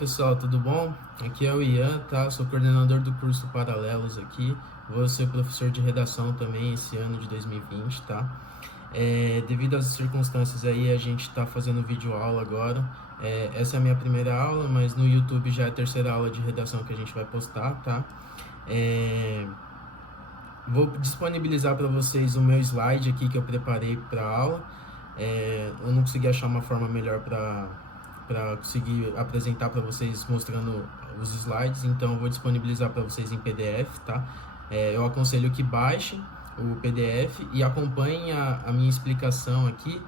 pessoal, tudo bom? Aqui é o Ian, tá? Sou coordenador do curso Paralelos aqui. Vou ser professor de redação também esse ano de 2020, tá? Devido às circunstâncias aí, a gente está fazendo vídeo aula agora. Essa é a minha primeira aula, mas no YouTube já é a terceira aula de redação que a gente vai postar, tá? Vou disponibilizar para vocês o meu slide aqui que eu preparei para a aula. Eu não consegui achar uma forma melhor para conseguir apresentar para vocês mostrando os slides, então eu vou disponibilizar para vocês em PDF, tá? Eu aconselho que baixem o PDF e acompanhem a minha explicação aqui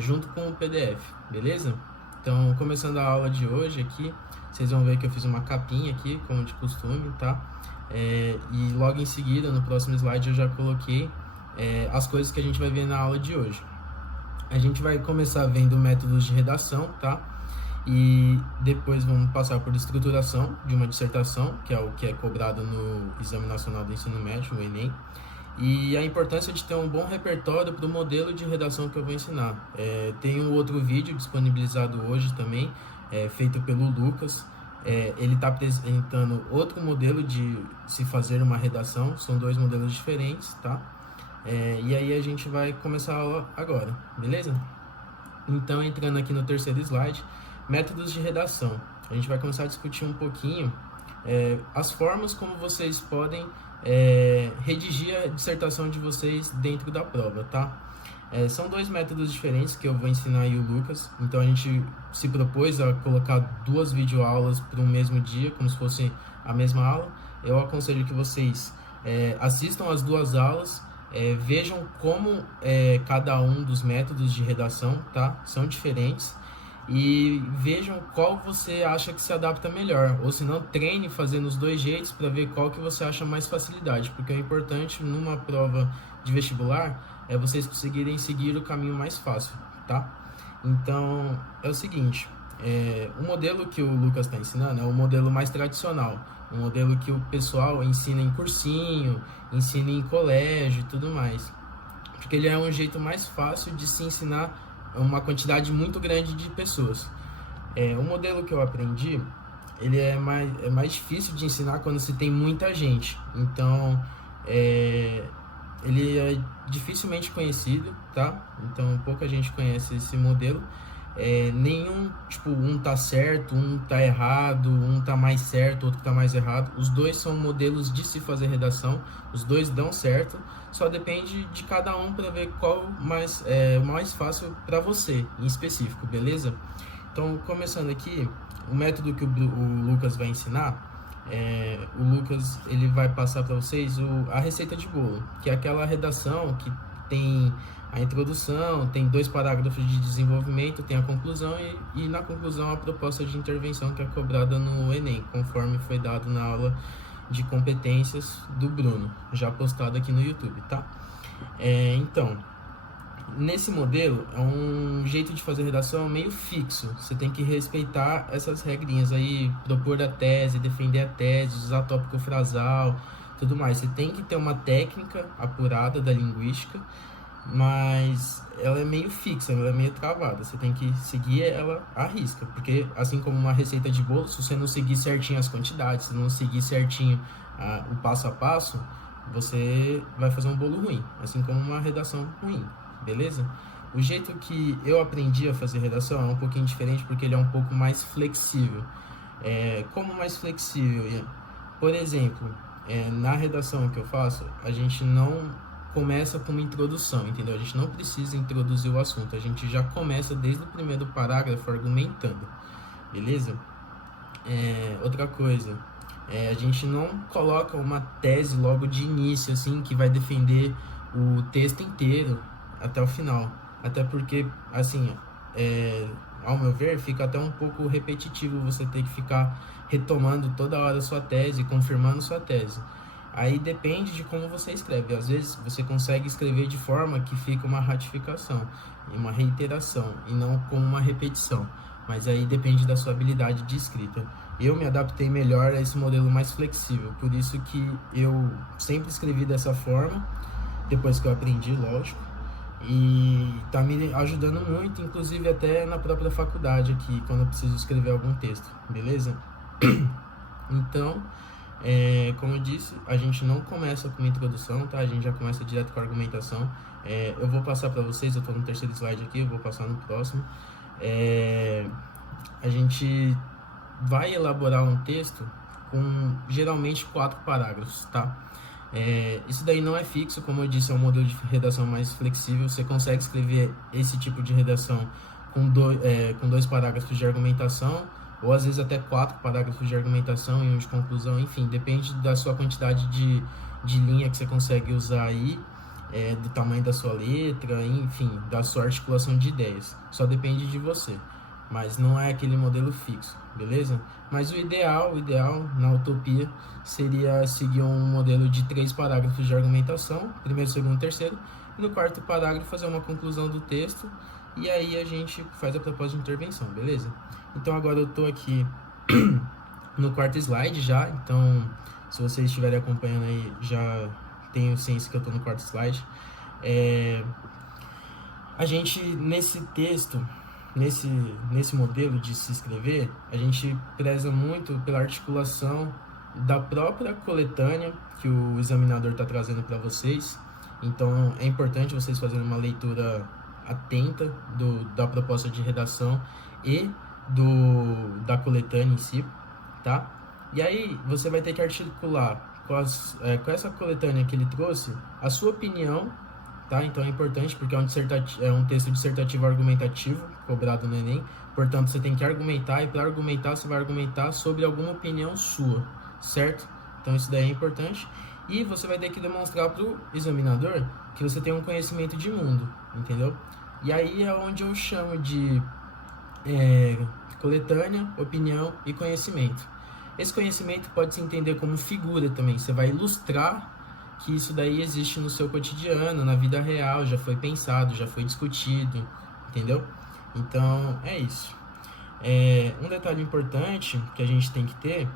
junto com o PDF, beleza? Então, começando a aula de hoje aqui, vocês vão ver que eu fiz uma capinha aqui, como de costume, tá? E logo em seguida, no próximo slide, eu já coloquei as coisas que a gente vai ver na aula de hoje. A gente vai começar vendo métodos de redação, tá? E depois vamos passar por estruturação de uma dissertação, que é o que é cobrado no Exame Nacional do Ensino Médio, o Enem. E a importância de ter um bom repertório para o modelo de redação que eu vou ensinar. Tem um outro vídeo disponibilizado hoje também, feito pelo Lucas. Ele está apresentando outro modelo de se fazer uma redação, são dois modelos diferentes, tá? E aí a gente vai começar a aula agora, beleza? Então, entrando aqui no terceiro slide, métodos de redação. A gente vai começar a discutir um pouquinho as formas como vocês podem redigir a dissertação de vocês dentro da prova, tá? São dois métodos diferentes que eu vou ensinar aí o Lucas. Então a gente se propôs a colocar duas videoaulas para o mesmo dia, como se fosse a mesma aula. Eu aconselho que vocês assistam as duas aulas, vejam como cada um dos métodos de redação, tá? São diferentes. E vejam qual você acha que se adapta melhor, ou se não, treine fazendo os dois jeitos para ver qual que você acha mais facilidade, porque é importante numa prova de vestibular vocês conseguirem seguir o caminho mais fácil, tá? Então é o seguinte, o modelo que o Lucas está ensinando é o modelo mais tradicional, um modelo que o pessoal ensina em cursinho, ensina em colégio e tudo mais, porque ele é um jeito mais fácil de se ensinar uma quantidade muito grande de pessoas. O modelo que eu aprendi, ele é mais difícil de ensinar quando se tem muita gente. Então, ele é dificilmente conhecido, tá? Então, pouca gente conhece esse modelo. Nenhum, tipo, um tá certo, um tá errado, um tá mais certo, outro tá mais errado. Os dois são modelos de se fazer redação, os dois dão certo, só depende de cada um para ver qual mais fácil para você, em específico, beleza? Então, começando aqui, o método que o Lucas vai ensinar, o Lucas ele vai passar para vocês a receita de bolo, que é aquela redação que tem a introdução, tem 2 parágrafos de desenvolvimento, tem a conclusão e na conclusão a proposta de intervenção que é cobrada no Enem, conforme foi dado na aula de competências do Bruno, já postado aqui no YouTube, tá? Então, nesse modelo, é um jeito de fazer redação meio fixo, você tem que respeitar essas regrinhas aí, propor a tese, defender a tese, usar tópico frasal, tudo mais. Você tem que ter uma técnica apurada da linguística, mas ela é meio fixa, ela é meio travada, você tem que seguir ela à risca, porque assim como uma receita de bolo, se você não seguir certinho as quantidades, se não seguir certinho o passo a passo, você vai fazer um bolo ruim, assim como uma redação ruim, beleza? O jeito que eu aprendi a fazer redação é um pouquinho diferente, porque ele é um pouco mais flexível. Como mais flexível? Por exemplo, na redação que eu faço, a gente não começa com uma introdução, entendeu? A gente não precisa introduzir o assunto, a gente já começa desde o primeiro parágrafo argumentando, beleza? Outra coisa, a gente não coloca uma tese logo de início, assim, que vai defender o texto inteiro até o final, até porque, assim, ao meu ver, fica até um pouco repetitivo você ter que ficar retomando toda hora a sua tese, confirmando sua tese. Aí depende de como você escreve. Às vezes você consegue escrever de forma que fica uma ratificação, uma reiteração, e não como uma repetição. Mas aí depende da sua habilidade de escrita. Eu me adaptei melhor a esse modelo mais flexível, por isso que eu sempre escrevi dessa forma, depois que eu aprendi, lógico. e tá me ajudando muito, inclusive até na própria faculdade aqui, quando eu preciso escrever algum texto, beleza? Então, como eu disse, a gente não começa com introdução, tá? A gente já começa direto com a argumentação. Eu vou passar para vocês, eu estou no terceiro slide aqui, eu vou passar no próximo. A gente vai elaborar um texto com geralmente 4 parágrafos, tá? Isso daí não é fixo, como eu disse, é um modelo de redação mais flexível. Você consegue escrever esse tipo de redação com 2 parágrafos de argumentação, ou às vezes até 4 parágrafos de argumentação e um de conclusão, enfim, depende da sua quantidade de linha que você consegue usar aí, do tamanho da sua letra, enfim, da sua articulação de ideias. Só depende de você, mas não é aquele modelo fixo, beleza? Mas o ideal, na utopia, seria seguir um modelo de 3 parágrafos de argumentação, primeiro, segundo, terceiro, e no quarto parágrafo fazer uma conclusão do texto, e aí a gente faz a proposta de intervenção, beleza? Então agora eu tô aqui no quarto slide já, então se vocês estiverem acompanhando aí, já tenho ciência que eu tô no quarto slide. A gente, nesse texto, nesse modelo de se escrever, a gente preza muito pela articulação da própria coletânea que o examinador está trazendo para vocês. Então é importante vocês fazerem uma leitura atenta da proposta de redação e da coletânea em si, tá? E aí você vai ter que articular com essa coletânea que ele trouxe a sua opinião, tá? Então é importante porque é um texto dissertativo argumentativo cobrado no Enem, portanto você tem que argumentar, e para argumentar você vai argumentar sobre alguma opinião sua, certo? Então isso daí é importante, e você vai ter que demonstrar para o examinador que você tem um conhecimento de mundo, entendeu? E aí é onde eu chamo de coletânea, opinião e conhecimento. Esse conhecimento pode se entender como figura também, você vai ilustrar que isso daí existe no seu cotidiano, na vida real, já foi pensado, já foi discutido, entendeu? Então, é isso. Um detalhe importante que a gente tem que ter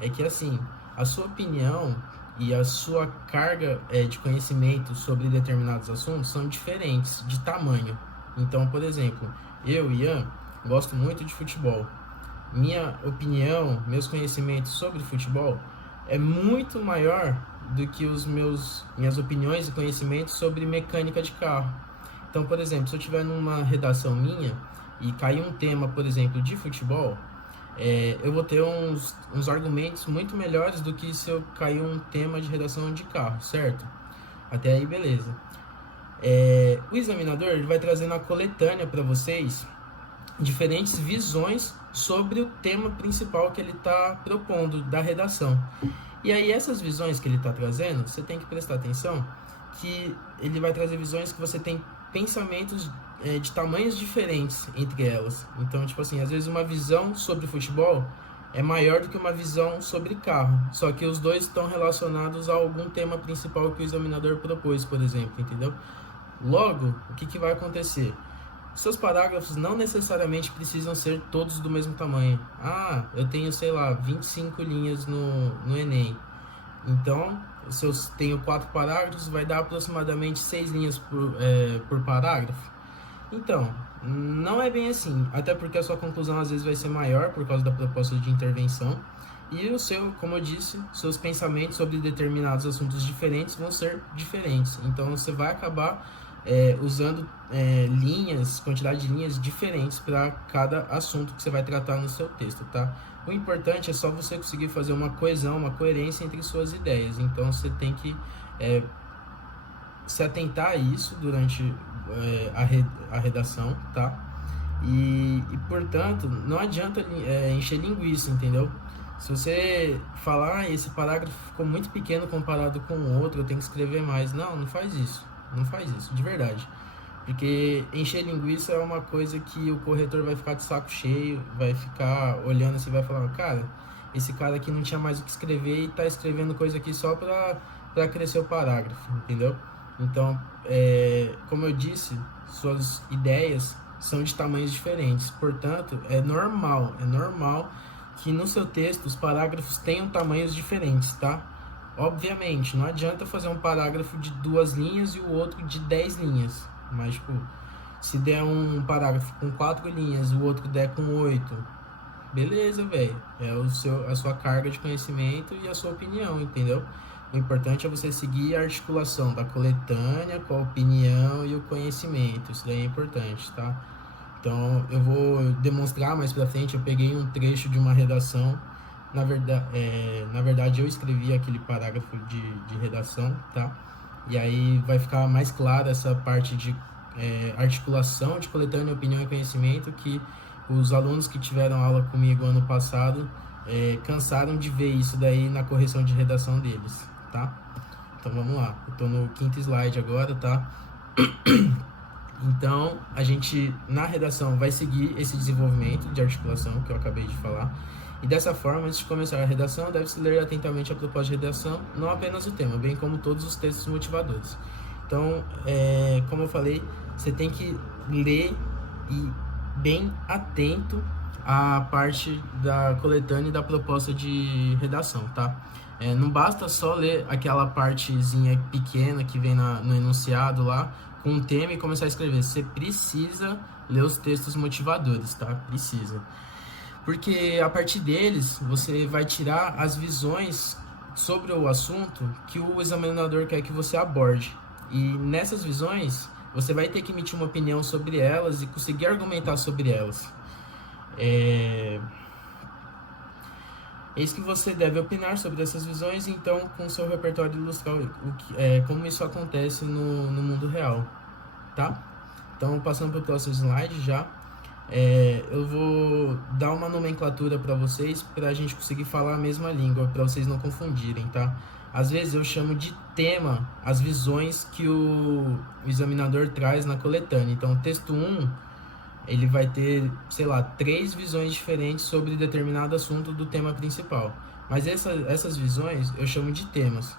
é que, assim, a sua opinião e a sua carga de conhecimento sobre determinados assuntos são diferentes de tamanho. Então, por exemplo, eu, Ian, gosto muito de futebol. Minha opinião, meus conhecimentos sobre futebol é muito maior do que minhas opiniões e conhecimentos sobre mecânica de carro. Então, por exemplo, se eu estiver numa redação minha e cair um tema, por exemplo, de futebol, eu vou ter uns argumentos muito melhores do que se eu cair um tema de redação de carro, certo? Até aí, beleza. O examinador ele vai trazer na coletânea para vocês diferentes visões sobre o tema principal que ele está propondo da redação. E aí essas visões que ele está trazendo, você tem que prestar atenção que ele vai trazer visões que você tem pensamentos de tamanhos diferentes entre elas. Então, tipo assim, às vezes uma visão sobre futebol é maior do que uma visão sobre carro, só que os dois estão relacionados a algum tema principal que o examinador propôs, por exemplo, entendeu? Logo, o que vai acontecer? Seus parágrafos não necessariamente precisam ser todos do mesmo tamanho. Eu tenho, sei lá, 25 linhas no Enem. Então, se eu tenho 4 parágrafos, vai dar aproximadamente 6 linhas por parágrafo. Então, não é bem assim. Até porque a sua conclusão às vezes vai ser maior por causa da proposta de intervenção. E como eu disse, seus pensamentos sobre determinados assuntos diferentes vão ser diferentes. Então, você vai acabar usando quantidade de linhas diferentes para cada assunto que você vai tratar no seu texto, tá? O importante é só você conseguir fazer uma coesão, uma coerência entre suas ideias. Então você tem que se atentar a isso durante a redação, tá? E portanto, não adianta encher linguiça, entendeu? Se você falar, esse parágrafo ficou muito pequeno comparado com o outro, eu tenho que escrever mais. Não faz isso. Não faz isso, de verdade. Porque encher linguiça é uma coisa que o corretor vai ficar de saco cheio, vai ficar olhando assim, vai falar, cara, esse cara aqui não tinha mais o que escrever e tá escrevendo coisa aqui só pra crescer o parágrafo, entendeu? Então, como eu disse, suas ideias são de tamanhos diferentes. Portanto, é normal que no seu texto os parágrafos tenham tamanhos diferentes, tá? Obviamente, não adianta fazer um parágrafo de 2 linhas e o outro de 10 linhas. Mas, tipo, se der um parágrafo com 4 linhas, o outro der com 8, beleza, velho. É a sua carga de conhecimento e a sua opinião, entendeu? O importante é você seguir a articulação da coletânea com a opinião e o conhecimento. Isso daí é importante, tá? Então, eu vou demonstrar mais pra frente. Eu peguei um trecho de uma redação. Na verdade, eu escrevi aquele parágrafo de redação, tá? E aí vai ficar mais clara essa parte de articulação de coletânea, opinião e conhecimento, que os alunos que tiveram aula comigo ano passado cansaram de ver isso daí na correção de redação deles, tá? Então vamos lá, eu tô no 5º slide agora, tá? Então a gente na redação vai seguir esse desenvolvimento de articulação que eu acabei de falar. E dessa forma, antes de começar a redação, deve-se ler atentamente a proposta de redação, não apenas o tema, bem como todos os textos motivadores. Então, como eu falei, você tem que ler e bem atento à parte da coletânea e da proposta de redação, tá? Não basta só ler aquela partezinha pequena que vem no enunciado lá, com o tema e começar a escrever. Você precisa ler os textos motivadores, tá? Precisa. Porque a partir deles, você vai tirar as visões sobre o assunto que o examinador quer que você aborde. E nessas visões, você vai ter que emitir uma opinião sobre elas e conseguir argumentar sobre elas. É isso que você deve opinar sobre essas visões, então, com o seu repertório ilustrar como isso acontece no mundo real, tá? Então, passando para o próximo slide já. Eu vou dar uma nomenclatura para vocês, para a gente conseguir falar a mesma língua, para vocês não confundirem, tá? Às vezes eu chamo de tema as visões que o examinador traz na coletânea. Então, o texto 1, ele vai ter, sei lá, 3 visões diferentes sobre determinado assunto do tema principal. Mas essas visões eu chamo de temas.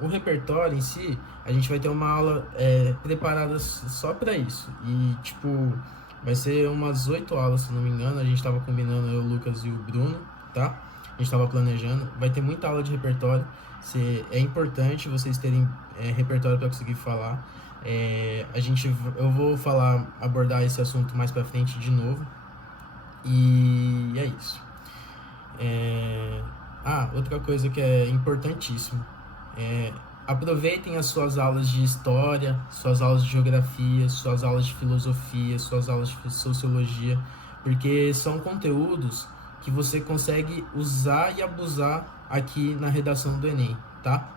O repertório em si, a gente vai ter uma aula preparada só para isso. E, tipo, vai ser umas 8 aulas, se não me engano. A gente estava combinando, eu, o Lucas e o Bruno, tá? A gente estava planejando. Vai ter muita aula de repertório. É importante vocês terem repertório para conseguir falar. Eu vou abordar esse assunto mais para frente de novo. E é isso. Outra coisa que é importantíssimo. Aproveitem as suas aulas de história, suas aulas de geografia, suas aulas de filosofia, suas aulas de sociologia, porque são conteúdos que você consegue usar e abusar aqui na redação do Enem, tá?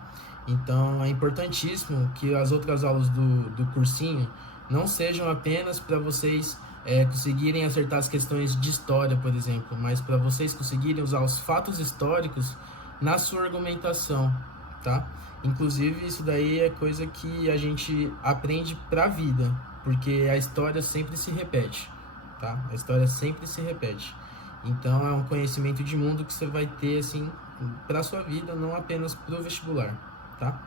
Então é importantíssimo que as outras aulas do cursinho não sejam apenas para vocês conseguirem acertar as questões de história, por exemplo, mas para vocês conseguirem usar os fatos históricos na sua argumentação, tá? Inclusive, isso daí é coisa que a gente aprende pra vida, porque a história sempre se repete, tá? A história sempre se repete. Então, é um conhecimento de mundo que você vai ter, assim, pra sua vida, não apenas pro vestibular, tá?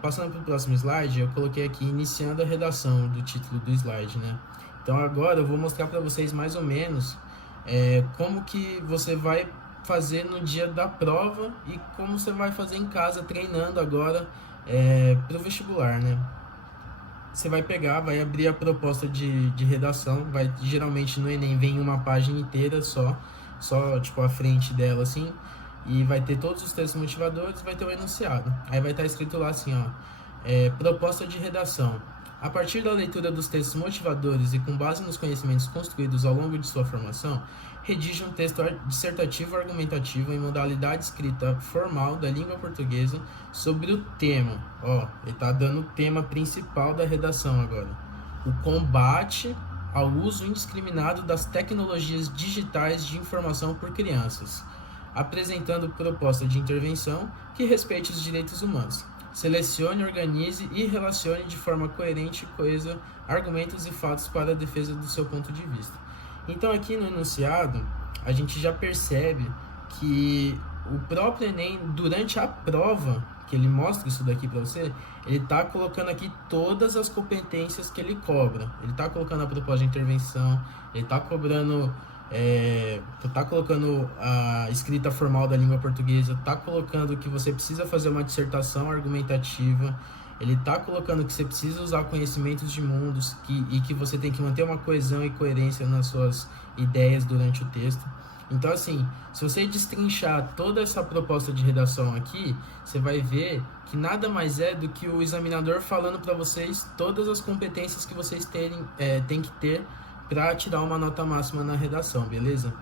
Passando pro próximo slide, eu coloquei aqui, iniciando a redação do título do slide, né? Então, agora eu vou mostrar pra vocês, mais ou menos, como que você vai fazer no dia da prova e como você vai fazer em casa treinando agora para o vestibular, né? Você vai abrir a proposta de redação, geralmente no Enem vem uma página inteira só tipo a frente dela assim, e vai ter todos os textos motivadores, vai ter o enunciado. Aí vai estar escrito lá assim, proposta de redação. A partir da leitura dos textos motivadores e com base nos conhecimentos construídos ao longo de sua formação, redija um texto dissertativo argumentativo em modalidade escrita formal da língua portuguesa sobre o tema. Ele está dando o tema principal da redação agora. O combate ao uso indiscriminado das tecnologias digitais de informação por crianças, apresentando proposta de intervenção que respeite os direitos humanos. Selecione, organize e relacione de forma coerente e coesa argumentos e fatos para a defesa do seu ponto de vista. Então, aqui no enunciado, a gente já percebe que o próprio Enem, durante a prova, que ele mostra isso daqui para você, ele está colocando aqui todas as competências que ele cobra. Ele está colocando a proposta de intervenção, ele está cobrando... tá colocando a escrita formal da língua portuguesa, tá colocando que você precisa fazer uma dissertação argumentativa Ele está colocando que você precisa usar conhecimentos de mundos e que você tem que manter uma coesão e coerência nas suas ideias durante o texto. Então, assim, se você destrinchar toda essa proposta de redação aqui, você vai ver que nada mais é do que o examinador falando para vocês todas as competências que vocês têm que ter para tirar uma nota máxima na redação, beleza?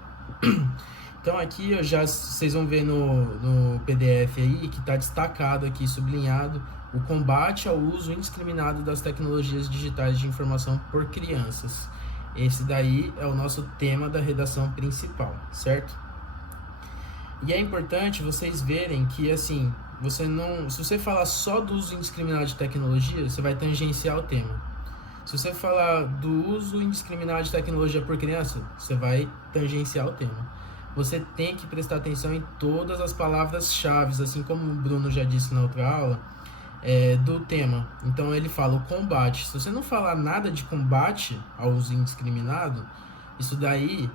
Então aqui vocês vão ver no PDF aí que está destacado aqui, sublinhado, o combate ao uso indiscriminado das tecnologias digitais de informação por crianças. Esse daí é o nosso tema da redação principal, certo? E é importante vocês verem que, assim, se você falar só do uso indiscriminado de tecnologia, você vai tangenciar o tema. Se você falar do uso indiscriminado de tecnologia por criança, você vai tangenciar o tema. Você tem que prestar atenção em todas as palavras-chave, assim como o Bruno já disse na outra aula, do tema. Então ele fala o combate. Se você não falar nada de combate ao uso indiscriminado, isso daí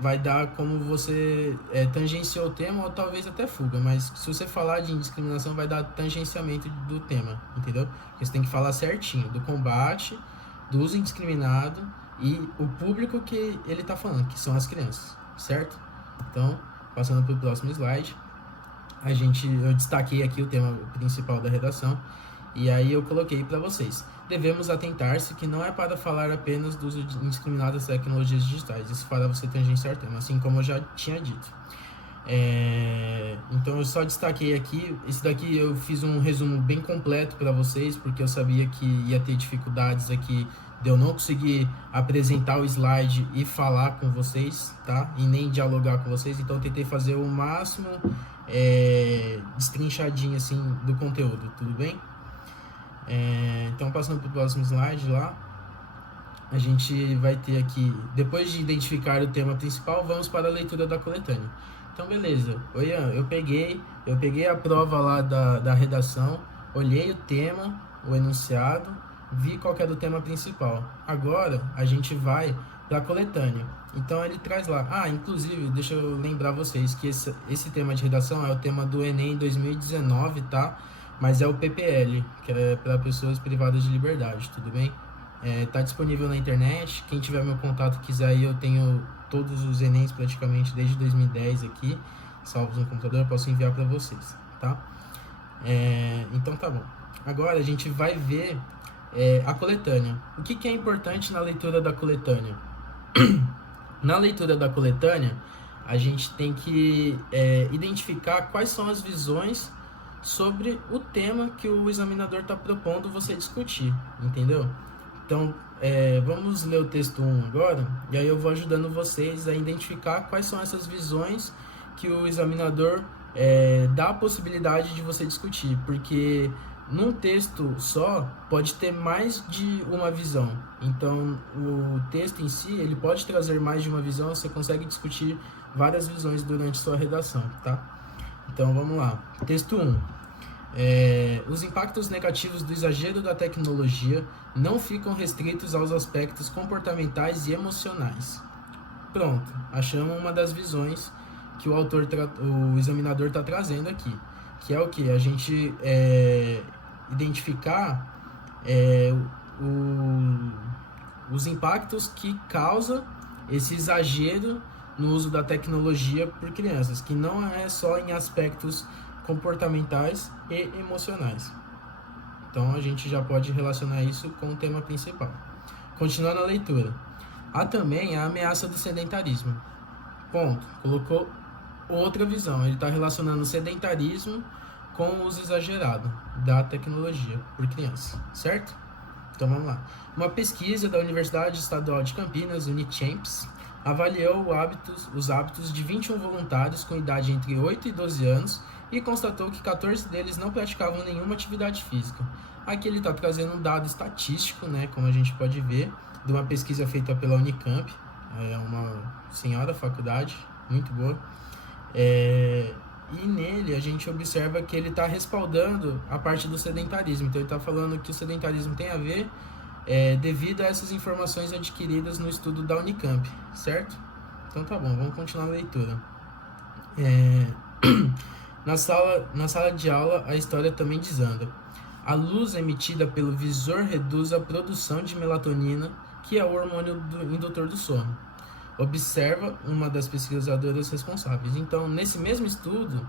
vai dar como você tangenciou o tema ou talvez até fuga. Mas se você falar de indiscriminação, vai dar tangenciamento do tema, entendeu? Porque você tem que falar certinho do combate, do uso indiscriminado e o público que ele está falando, que são as crianças, certo? Então, passando para o próximo slide, eu destaquei aqui o tema principal da redação e aí eu coloquei para vocês. Devemos atentar-se que não é para falar apenas do uso indiscriminado das tecnologias digitais, isso para você tangenciar o tema, assim como eu já tinha dito. Então eu só destaquei aqui, esse daqui eu fiz um resumo bem completo para vocês, porque eu sabia que ia ter dificuldades aqui de eu não conseguir apresentar o slide e falar com vocês, tá? E nem dialogar com vocês, então eu tentei fazer o máximo destrinchadinho assim do conteúdo, tudo bem? Então passando para o próximo slide lá, a gente vai ter aqui, depois de identificar o tema principal, vamos para a leitura da coletânea. Então beleza, Ian, eu peguei a prova lá da redação, olhei o tema, o enunciado, vi qual que é do tema principal. Agora a gente vai para a coletânea. Então ele traz lá, inclusive, deixa eu lembrar vocês que esse tema de redação é o tema do Enem 2019, tá? Mas é o PPL, que é para pessoas privadas de liberdade, tudo bem? Tá disponível na internet, quem tiver meu contato quiser aí, eu tenho todos os Enems praticamente desde 2010 aqui, salvos no computador, eu posso enviar para vocês, tá? Então tá bom. Agora a gente vai ver a coletânea. O que é importante na leitura da coletânea? Na leitura da coletânea, a gente tem que identificar quais são as visões sobre o tema que o examinador está propondo você discutir, entendeu? Então, vamos ler o texto 1 agora, e aí eu vou ajudando vocês a identificar quais são essas visões que o examinador dá a possibilidade de você discutir, porque num texto só pode ter mais de uma visão. Então, o texto em si, ele pode trazer mais de uma visão, você consegue discutir várias visões durante sua redação, tá? Então, vamos lá. Texto 1. Os impactos negativos do exagero da tecnologia não ficam restritos aos aspectos comportamentais e emocionais. Pronto, achamos uma das visões que o examinador está trazendo aqui, que é o que? A gente identificar os impactos que causa esse exagero no uso da tecnologia por crianças, que não é só em aspectos comportamentais e emocionais. Então a gente já pode relacionar isso com o tema principal. Continuando a leitura. Há também a ameaça do sedentarismo. Ponto. Colocou outra visão. Ele está relacionando o sedentarismo com o uso exagerado da tecnologia por criança, certo? Então vamos lá. Uma pesquisa da Universidade Estadual de Campinas, Unichamps, avaliou os hábitos de 21 voluntários com idade entre 8 e 12 anos e constatou que 14 deles não praticavam nenhuma atividade física. Aqui ele está trazendo um dado estatístico, né, como a gente pode ver, de uma pesquisa feita pela Unicamp, uma senhora faculdade, muito boa. E nele a gente observa que ele está respaldando a parte do sedentarismo. Então ele está falando que o sedentarismo tem a ver devido a essas informações adquiridas no estudo da Unicamp, certo? Então tá bom, vamos continuar a leitura. Na sala de aula, a história também desanda. A luz emitida pelo visor reduz a produção de melatonina, que é o hormônio indutor do sono. Observa uma das pesquisadoras responsáveis. Então, nesse mesmo estudo,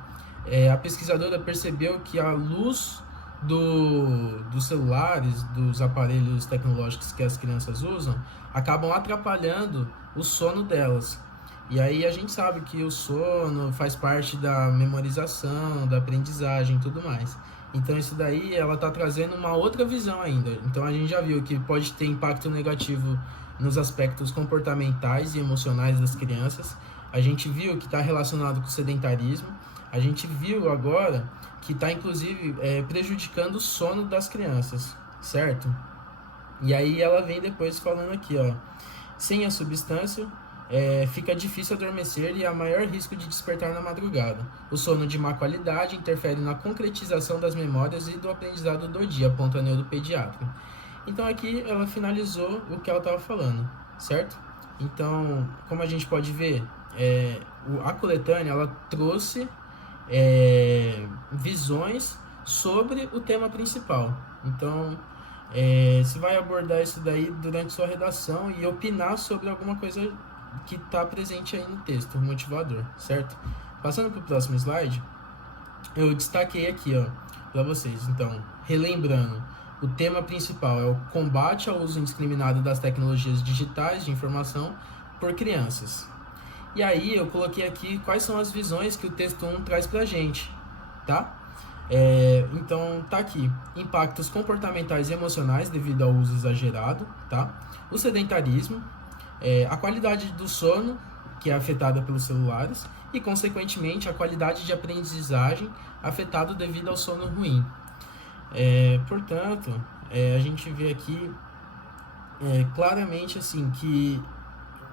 a pesquisadora percebeu que a luz dos celulares, dos aparelhos tecnológicos que as crianças usam, acabam atrapalhando o sono delas. E aí a gente sabe que o sono faz parte da memorização, da aprendizagem e tudo mais. Então isso daí ela está trazendo uma outra visão ainda. Então a gente já viu que pode ter impacto negativo nos aspectos comportamentais e emocionais das crianças. A gente viu que está relacionado com o sedentarismo. A gente viu agora que está inclusive prejudicando o sono das crianças, certo? E aí ela vem depois falando aqui, ó, sem a substância fica difícil adormecer e há maior risco de despertar na madrugada. O sono de má qualidade interfere na concretização das memórias e do aprendizado do dia, aponta a neuropediatra. Então aqui ela finalizou o que ela estava falando, certo? Então, como a gente pode ver, a coletânea ela trouxe visões sobre o tema principal. Então, você vai abordar isso daí durante sua redação e opinar sobre alguma coisa que está presente aí no texto, motivador, certo? Passando para o próximo slide, eu destaquei aqui, ó, para vocês. Então, relembrando, o tema principal é o combate ao uso indiscriminado das tecnologias digitais de informação por crianças. E aí eu coloquei aqui quais são as visões que o texto 1 traz pra gente, tá? Então tá aqui, impactos comportamentais e emocionais devido ao uso exagerado, tá? O sedentarismo, a qualidade do sono, que é afetada pelos celulares, e consequentemente a qualidade de aprendizagem afetada devido ao sono ruim. Portanto, a gente vê aqui claramente assim que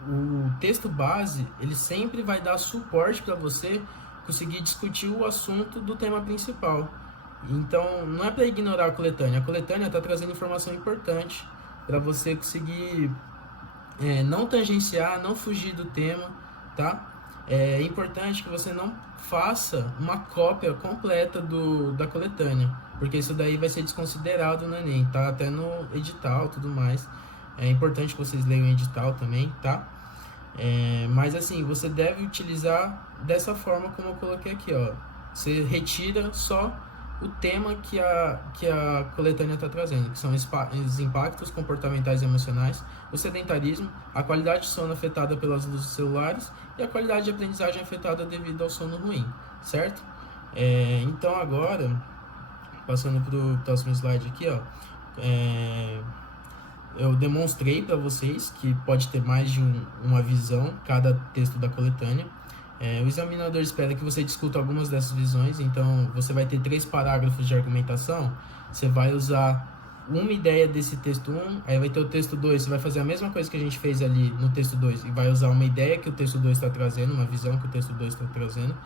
o texto base ele sempre vai dar suporte para você conseguir discutir o assunto do tema principal. Então, não é para ignorar a coletânea. A coletânea está trazendo informação importante para você conseguir não tangenciar, não fugir do tema, tá? É importante que você não faça uma cópia completa da coletânea, porque isso daí vai ser desconsiderado no Enem, tá? Até no edital e tudo mais. É importante que vocês leiam o edital também, tá? Mas assim, você deve utilizar dessa forma como eu coloquei aqui, ó. Você retira só o tema que a coletânea está trazendo, que são os impactos comportamentais e emocionais, o sedentarismo, a qualidade de sono afetada pelas luzes celulares e a qualidade de aprendizagem afetada devido ao sono ruim, certo? Então agora, passando para o próximo slide aqui, ó, eu demonstrei para vocês que pode ter mais de uma visão cada texto da coletânea. O examinador espera que você discuta algumas dessas visões, então você vai ter 3 parágrafos de argumentação, você vai usar uma ideia desse texto 1, aí vai ter o texto 2, você vai fazer a mesma coisa que a gente fez ali no texto 2, e vai usar uma ideia que o texto 2 está trazendo, uma visão que o texto 2 está trazendo,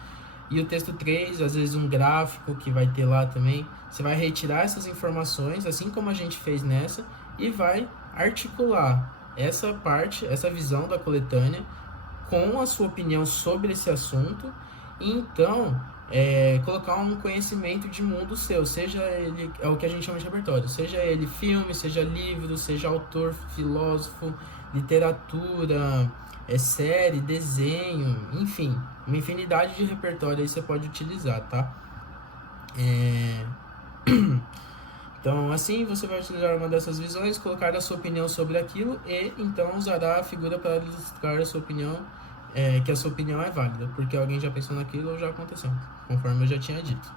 e o texto 3, às vezes um gráfico que vai ter lá também, você vai retirar essas informações, assim como a gente fez nessa, e vai articular essa parte, essa visão da coletânea, com a sua opinião sobre esse assunto, e então colocar um conhecimento de mundo seu, seja ele, é o que a gente chama de repertório, seja ele filme, seja livro, seja autor, filósofo, literatura, série, desenho, enfim, uma infinidade de repertório aí você pode utilizar, tá? Então, assim, você vai utilizar uma dessas visões, colocar a sua opinião sobre aquilo e, então, usará a figura para ilustrar a sua opinião, que a sua opinião é válida, porque alguém já pensou naquilo ou já aconteceu, conforme eu já tinha dito.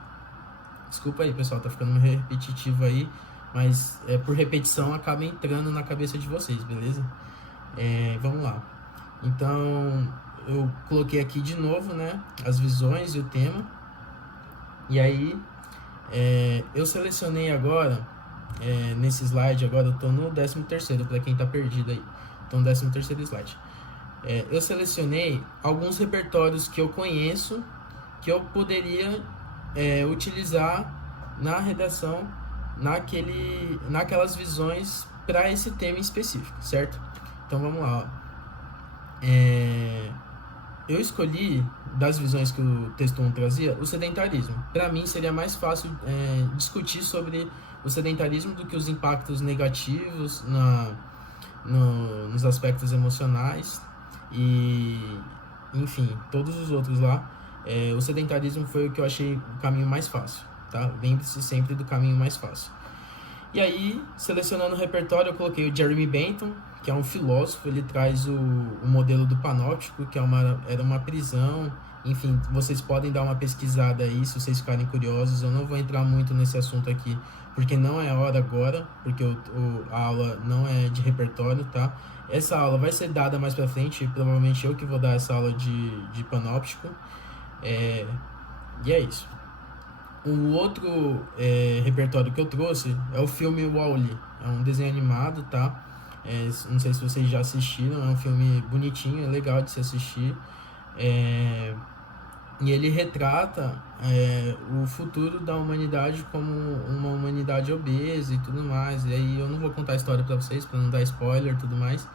Desculpa aí, pessoal, tá ficando repetitivo aí, mas por repetição acaba entrando na cabeça de vocês, beleza? Vamos lá. Então, eu coloquei aqui de novo, né, as visões e o tema, e aí... eu selecionei agora, nesse slide, agora eu estou no 13º, para quem está perdido aí, então 13º slide. Eu selecionei alguns repertórios que eu conheço, que eu poderia utilizar na redação, naquelas visões para esse tema específico, certo? Então vamos lá, ó. eu escolhi, das visões que o texto 1 trazia, o sedentarismo. Para mim, seria mais fácil discutir sobre o sedentarismo do que os impactos negativos nos aspectos emocionais e, enfim, todos os outros lá. O sedentarismo foi o que eu achei o caminho mais fácil, tá? Lembre-se sempre do caminho mais fácil. E aí, selecionando o repertório, eu coloquei o Jeremy Bentham, que é um filósofo. Ele traz o modelo do panóptico, que era uma prisão. Enfim, vocês podem dar uma pesquisada aí, se vocês ficarem curiosos. Eu não vou entrar muito nesse assunto aqui, porque não é hora agora, porque a aula não é de repertório, tá? Essa aula vai ser dada mais pra frente, provavelmente eu que vou dar essa aula de panóptico. E é isso. O outro repertório que eu trouxe é o filme Wall-E. É um desenho animado, tá? Não sei se vocês já assistiram. É um filme bonitinho, é legal de se assistir. E ele retrata o futuro da humanidade como uma humanidade obesa e tudo mais. E aí eu não vou contar a história pra vocês, pra não dar spoiler e tudo mais.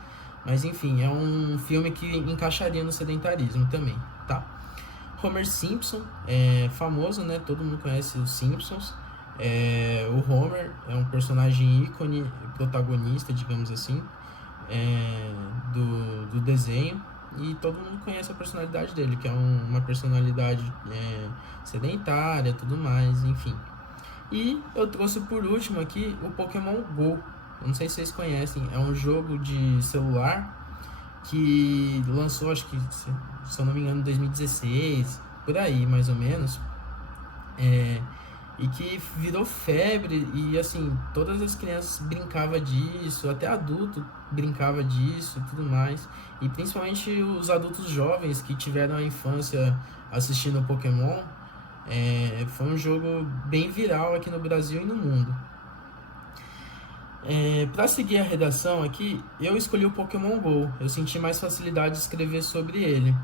Mas enfim, é um filme que encaixaria no sedentarismo também, tá? Homer Simpson, famoso, né? Todo mundo conhece os Simpsons. O Homer é um personagem ícone, protagonista, digamos assim, do desenho. E todo mundo conhece a personalidade dele, que é uma personalidade sedentária, tudo mais, enfim. E eu trouxe por último aqui o Pokémon GO. Eu não sei se vocês conhecem, é um jogo de celular que lançou, acho que, se eu não me engano, em 2016, por aí, mais ou menos. E que virou febre e, assim, todas as crianças brincavam disso, até adulto brincava disso e tudo mais. E principalmente os adultos jovens que tiveram a infância assistindo Pokémon. Foi um jogo bem viral aqui no Brasil e no mundo. Para seguir a redação aqui, eu escolhi o Pokémon GO. Eu senti mais facilidade de escrever sobre ele.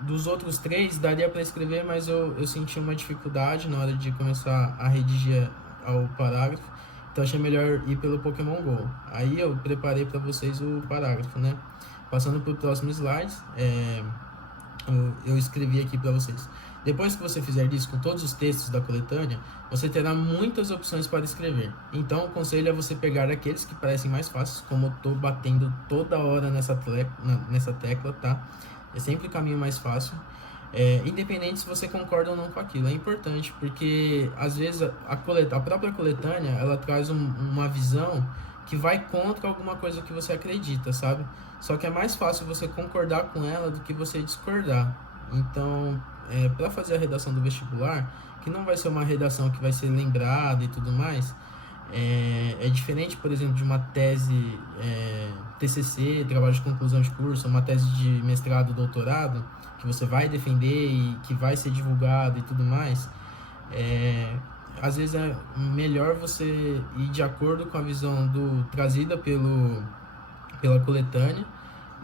Dos outros 3 daria para escrever, mas eu senti uma dificuldade na hora de começar a redigir o parágrafo. Então achei melhor ir pelo Pokémon GO. Aí eu preparei para vocês o parágrafo, né? Passando para o próximo slide, eu escrevi aqui para vocês. Depois que você fizer isso com todos os textos da coletânea, você terá muitas opções para escrever. Então, o conselho é você pegar aqueles que parecem mais fáceis, como eu estou batendo toda hora nessa tecla, tá? É sempre o caminho mais fácil. Independente se você concorda ou não com aquilo. É importante, porque às vezes a própria coletânea, ela traz uma visão que vai contra alguma coisa que você acredita, sabe? Só que é mais fácil você concordar com ela do que você discordar. Então, para fazer a redação do vestibular, que não vai ser uma redação que vai ser lembrada e tudo mais, é diferente, por exemplo, de uma tese TCC, trabalho de conclusão de curso, uma tese de mestrado, doutorado, que você vai defender e que vai ser divulgado e tudo mais. Às vezes é melhor você ir de acordo com a visão trazida pela coletânea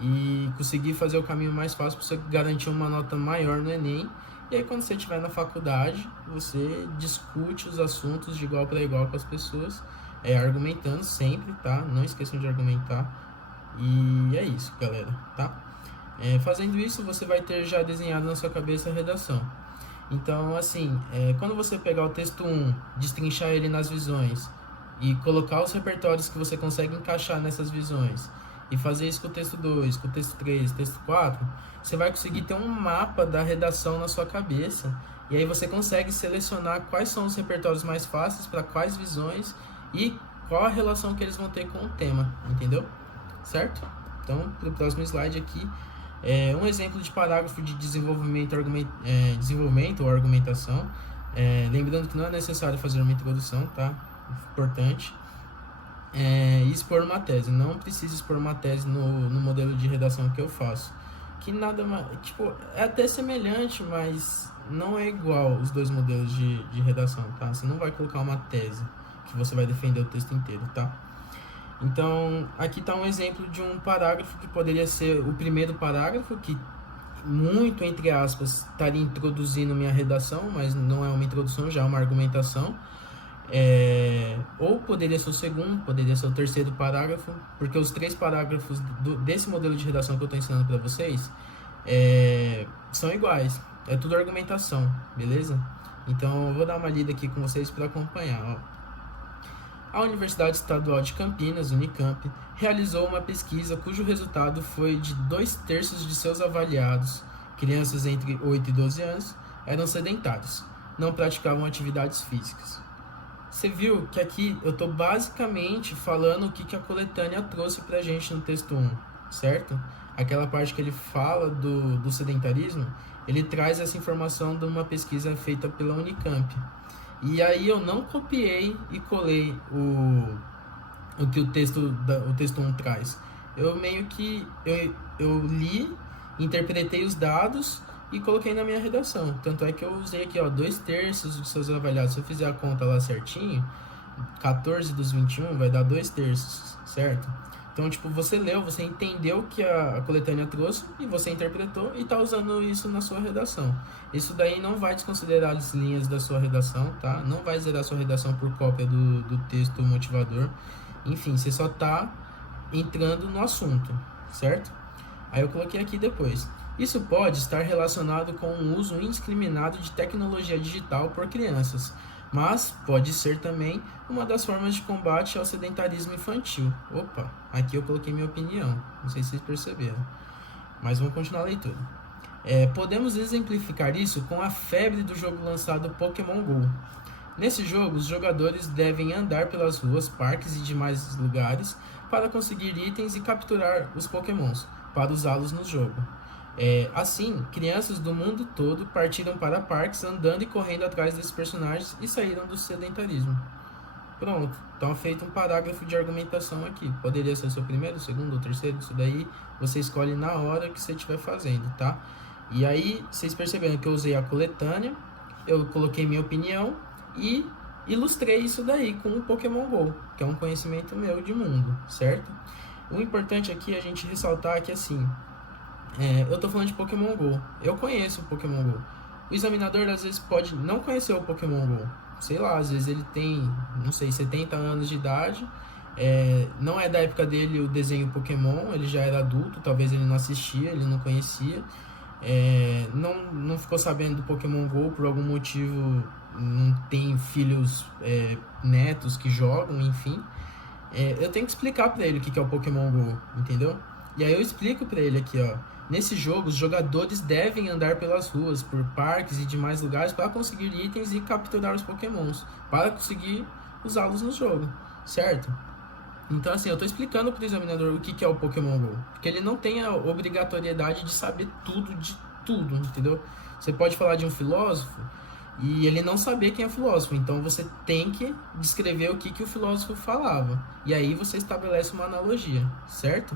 e conseguir fazer o caminho mais fácil para você garantir uma nota maior no Enem. E aí, quando você estiver na faculdade, você discute os assuntos de igual para igual com as pessoas, argumentando sempre, tá? Não esqueçam de argumentar. E é isso, galera, tá? Fazendo isso, você vai ter já desenhado na sua cabeça a redação. Então, assim, quando você pegar o texto 1, destrinchar ele nas visões e colocar os repertórios que você consegue encaixar nessas visões e fazer isso com o texto 2, com o texto 3, texto 4, você vai conseguir ter um mapa da redação na sua cabeça. E aí você consegue selecionar quais são os repertórios mais fáceis para quais visões e qual a relação que eles vão ter com o tema, entendeu? Certo? Então, para o próximo slide aqui, um exemplo de parágrafo de desenvolvimento ou argumentação. Lembrando que não é necessário fazer uma introdução, tá? Importante. Expor uma tese. Não precisa expor uma tese no modelo de redação que eu faço. Que nada mais... Tipo, é até semelhante, mas não é igual os dois modelos de redação, tá? Você não vai colocar uma tese que você vai defender o texto inteiro, tá? Então, aqui está um exemplo de um parágrafo que poderia ser o primeiro parágrafo, que muito, entre aspas, estaria introduzindo minha redação, mas não é uma introdução, já é uma argumentação. Ou poderia ser o segundo, poderia ser o terceiro parágrafo, porque os 3 parágrafos desse modelo de redação que eu estou ensinando para vocês, são iguais. É tudo argumentação, beleza? Então eu vou dar uma lida aqui com vocês para acompanhar. Ó. A Universidade Estadual de Campinas, Unicamp, realizou uma pesquisa cujo resultado foi de 2/3 de seus avaliados, crianças entre 8 e 12 anos, eram sedentários, não praticavam atividades físicas. Você viu que aqui eu estou basicamente falando o que a coletânea trouxe para a gente no texto 1, certo? Aquela parte que ele fala do sedentarismo, ele traz essa informação de uma pesquisa feita pela Unicamp. E aí eu não copiei e colei o que o texto 1 traz. Eu meio que eu li, interpretei os dados e coloquei na minha redação. Tanto é que eu usei aqui, ó, 2/3 dos seus avaliados. Se eu fizer a conta lá certinho, 14 dos 21 vai dar 2/3, certo? Então, tipo, você leu, você entendeu o que a coletânea trouxe e você interpretou e tá usando isso na sua redação. Isso daí não vai desconsiderar as linhas da sua redação, tá? Não vai zerar a sua redação por cópia do texto motivador. Enfim, você só tá entrando no assunto, certo? Aí eu coloquei aqui depois. Isso pode estar relacionado com o uso indiscriminado de tecnologia digital por crianças, mas pode ser também uma das formas de combate ao sedentarismo infantil. Opa, aqui eu coloquei minha opinião, não sei se vocês perceberam, mas vamos continuar a leitura. Podemos exemplificar isso com a febre do jogo lançado Pokémon GO. Nesse jogo, os jogadores devem andar pelas ruas, parques e demais lugares para conseguir itens e capturar os Pokémons, para usá-los no jogo. Assim, crianças do mundo todo partiram para parques andando e correndo atrás desses personagens e saíram do sedentarismo. Pronto, então feito um parágrafo de argumentação aqui. Poderia ser o seu primeiro, segundo ou terceiro, isso daí você escolhe na hora que você estiver fazendo, tá? E aí, vocês perceberam que eu usei a coletânea, eu coloquei minha opinião e ilustrei isso daí com o Pokémon GO, que é um conhecimento meu de mundo, certo? O importante aqui é a gente ressaltar que assim, eu tô falando de Pokémon GO, eu conheço o Pokémon GO. O examinador às vezes pode não conhecer o Pokémon GO, sei lá, às vezes ele tem, não sei, 70 anos de idade, não é da época dele o desenho Pokémon, ele já era adulto, talvez ele não assistia, ele não conhecia, não ficou sabendo do Pokémon GO por algum motivo, não tem filhos, netos que jogam, enfim. Eu tenho que explicar para ele o que é o Pokémon GO, entendeu? E aí eu explico para ele aqui, ó. Nesse jogo, os jogadores devem andar pelas ruas, por parques e demais lugares para conseguir itens e capturar os Pokémons, para conseguir usá-los no jogo, certo? Então, assim, eu estou explicando para o examinador o que é o Pokémon GO, porque ele não tem a obrigatoriedade de saber tudo de tudo, entendeu? Você pode falar de um filósofo e ele não saber quem é filósofo, então você tem que descrever o que o filósofo falava, e aí você estabelece uma analogia, certo?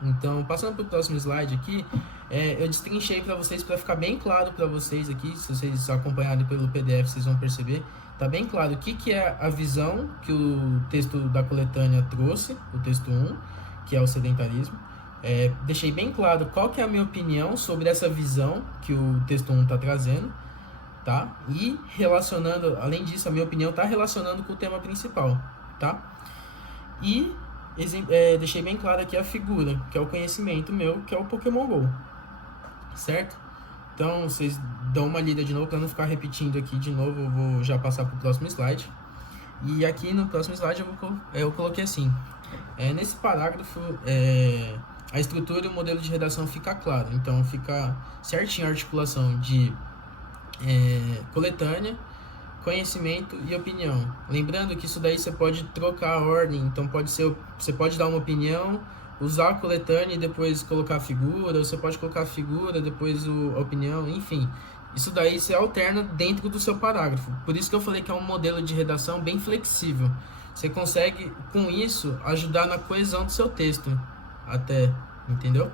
Então, passando para o próximo slide aqui, eu destrinchei para vocês, para ficar bem claro para vocês aqui, se vocês acompanharem pelo PDF, vocês vão perceber, tá bem claro o que é a visão que o texto da coletânea trouxe, o texto 1, que é o sedentarismo. Deixei bem claro qual que é a minha opinião sobre essa visão que o texto 1 está trazendo, tá? E relacionando, além disso, a minha opinião está relacionando com o tema principal, tá? E deixei bem claro aqui a figura, que é o conhecimento meu, que é o Pokémon GO, certo? Então, vocês dão uma lida de novo, para não ficar repetindo aqui de novo, eu vou já passar para o próximo slide. E aqui no próximo slide eu coloquei assim, nesse parágrafo, a estrutura e o modelo de redação fica claro, então fica certinho a articulação de coletânea, conhecimento e opinião. Lembrando que isso daí você pode trocar a ordem, então você pode dar uma opinião, usar a coletânea e depois colocar a figura, ou você pode colocar a figura, depois a opinião, enfim. Isso daí você alterna dentro do seu parágrafo. Por isso que eu falei que é um modelo de redação bem flexível. Você consegue, com isso, ajudar na coesão do seu texto, até, entendeu?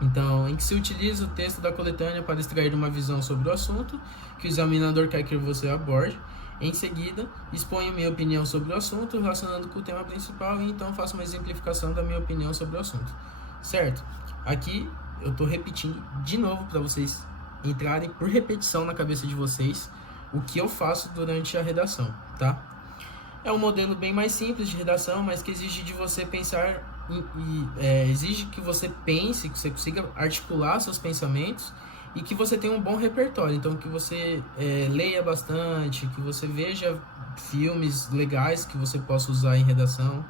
Então, em que se utiliza o texto da coletânea para extrair uma visão sobre o assunto que o examinador quer que você aborde. Em seguida, exponho minha opinião sobre o assunto relacionando com o tema principal e então faço uma exemplificação da minha opinião sobre o assunto. Certo? Aqui eu estou repetindo de novo para vocês entrarem por repetição na cabeça de vocês o que eu faço durante a redação, tá? É um modelo bem mais simples de redação, mas que exige de você pensar exige que você pense, que você consiga articular seus pensamentos e que você tenha um bom repertório. Então, que você leia bastante, que você veja filmes legais que você possa usar em redação.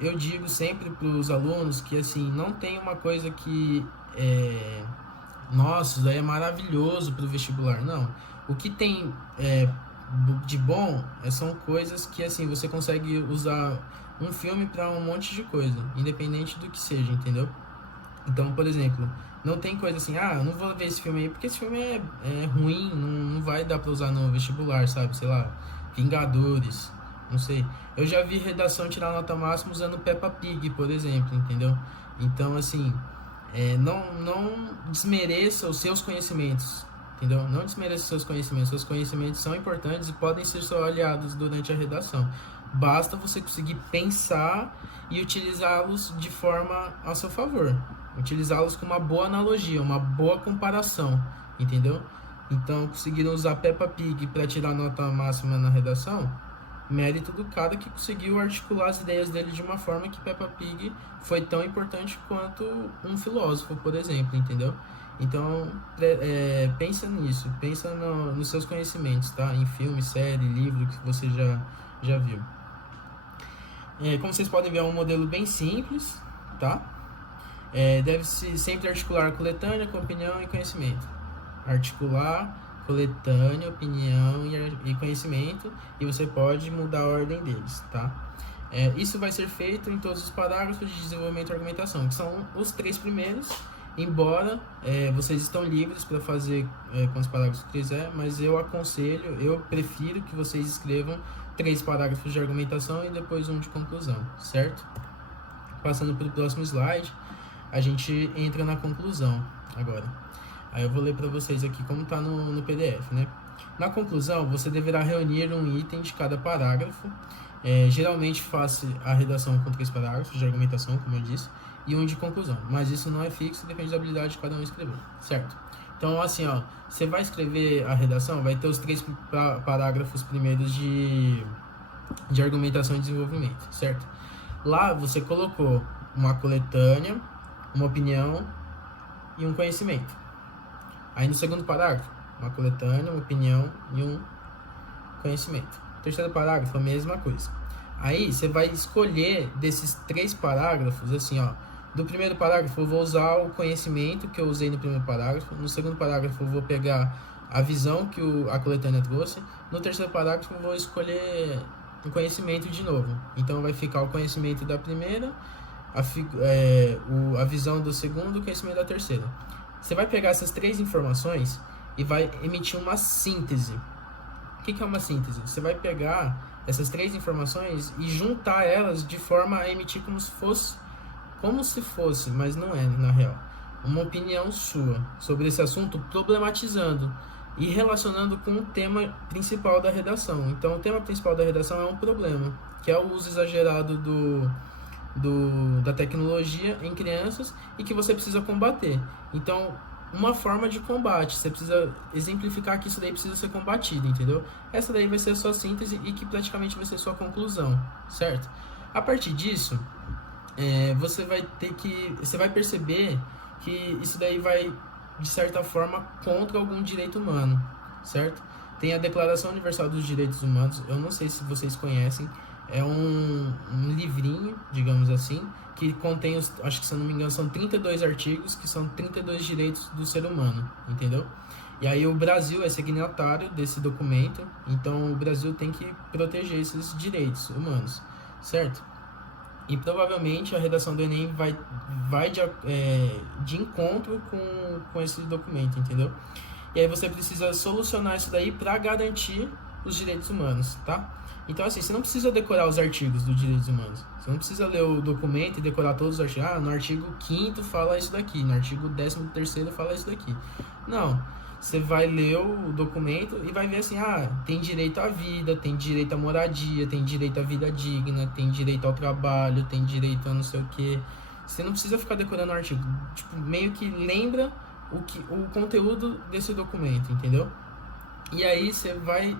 Eu digo sempre para os alunos que, assim, não tem uma coisa que nossa, isso daí é maravilhoso para o vestibular. Não. O que tem de bom são coisas que, assim, você consegue usar um filme para um monte de coisa, independente do que seja, entendeu? Então, por exemplo, não tem coisa assim, eu não vou ver esse filme aí porque esse filme é ruim, não vai dar para usar no vestibular, sabe? Sei lá, Vingadores, não sei. Eu já vi redação tirar nota máxima usando Peppa Pig, por exemplo, entendeu? Então, assim, não desmereça os seus conhecimentos, entendeu? Não desmereça os seus conhecimentos. Seus conhecimentos são importantes e podem ser seus aliados durante a redação. Basta você conseguir pensar e utilizá-los de forma a seu favor. Utilizá-los com uma boa analogia, uma boa comparação, entendeu? Então, conseguiram usar Peppa Pig para tirar nota máxima na redação, mérito do cara que conseguiu articular as ideias dele de uma forma que Peppa Pig foi tão importante quanto um filósofo, por exemplo, entendeu? Então, pensa nisso, pensa nos seus conhecimentos, tá? Em filme, série, livro que você já viu. Como vocês podem ver, é um modelo bem simples, tá? Deve-se sempre articular coletânea com opinião e conhecimento. Articular, coletânea, opinião e conhecimento, e você pode mudar a ordem deles, tá? Isso vai ser feito em todos os parágrafos de desenvolvimento e argumentação, que são os 3 primeiros, embora vocês estão livres para fazer quantos parágrafos quiser, mas eu prefiro que vocês escrevam 3 parágrafos de argumentação e depois um de conclusão, certo? Passando para o próximo slide, a gente entra na conclusão agora. Aí eu vou ler para vocês aqui como está no PDF, né? Na conclusão, você deverá reunir um item de cada parágrafo. Geralmente faça a redação com 3 parágrafos de argumentação, como eu disse, e um de conclusão. Mas isso não é fixo, depende da habilidade de cada um escrever, certo? Então, assim, você vai escrever a redação, vai ter os 3 parágrafos primeiros de argumentação e desenvolvimento, certo? Lá você colocou uma coletânea, uma opinião e um conhecimento. Aí no segundo parágrafo, uma coletânea, uma opinião e um conhecimento. Terceiro parágrafo, a mesma coisa. Aí você vai escolher desses 3 parágrafos, assim, do primeiro parágrafo eu vou usar o conhecimento que eu usei no primeiro parágrafo. No segundo parágrafo eu vou pegar a visão que a coletânea trouxe. No terceiro parágrafo eu vou escolher o conhecimento de novo. Então vai ficar o conhecimento da primeira, a visão do segundo, o conhecimento da terceira. Você vai pegar essas 3 informações e vai emitir uma síntese. O que é uma síntese? Você vai pegar essas 3 informações e juntar elas de forma a emitir como se fosse, mas não é, na real, uma opinião sua sobre esse assunto, problematizando e relacionando com o tema principal da redação. Então, o tema principal da redação é um problema, que é o uso exagerado da tecnologia em crianças e que você precisa combater. Então, uma forma de combate, você precisa exemplificar que isso daí precisa ser combatido, entendeu? Essa daí vai ser a sua síntese e que praticamente vai ser a sua conclusão, certo? A partir disso, você vai perceber que isso daí vai, de certa forma, contra algum direito humano, certo? Tem a Declaração Universal dos Direitos Humanos, eu não sei se vocês conhecem, é um livrinho, digamos assim, que contém, acho que se eu não me engano, são 32 artigos, que são 32 direitos do ser humano, entendeu? E aí o Brasil é signatário desse documento, então o Brasil tem que proteger esses direitos humanos, certo? E provavelmente a redação do Enem vai de encontro com esse documento, entendeu? E aí você precisa solucionar isso daí para garantir os direitos humanos, tá? Então, assim, você não precisa decorar os artigos dos direitos humanos. Você não precisa ler o documento e decorar todos os artigos. No artigo 5º fala isso daqui, no artigo 13º fala isso daqui. Não. Você vai ler o documento e vai ver assim, tem direito à vida, tem direito à moradia, tem direito à vida digna, tem direito ao trabalho, tem direito a não sei o quê. Você não precisa ficar decorando o artigo. Tipo, meio que lembra o conteúdo desse documento, entendeu? E aí você vai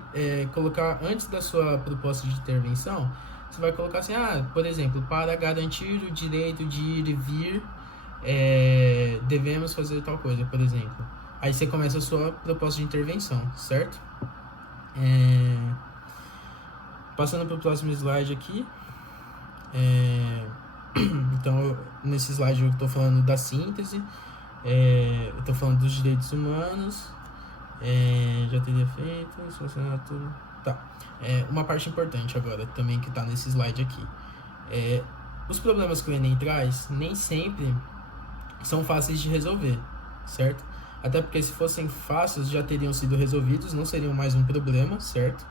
colocar, antes da sua proposta de intervenção, você vai colocar assim, por exemplo, para garantir o direito de ir e vir, devemos fazer tal coisa, por exemplo. Aí você começa a sua proposta de intervenção, certo? Passando para o próximo slide aqui. Então, nesse slide eu estou falando da síntese, eu estou falando dos direitos humanos, já teria feito, selecionar tudo. Tá. Uma parte importante agora também que está nesse slide aqui. Os problemas que o Enem traz nem sempre são fáceis de resolver, certo? Até porque se fossem fáceis já teriam sido resolvidos, não seriam mais um problema, certo?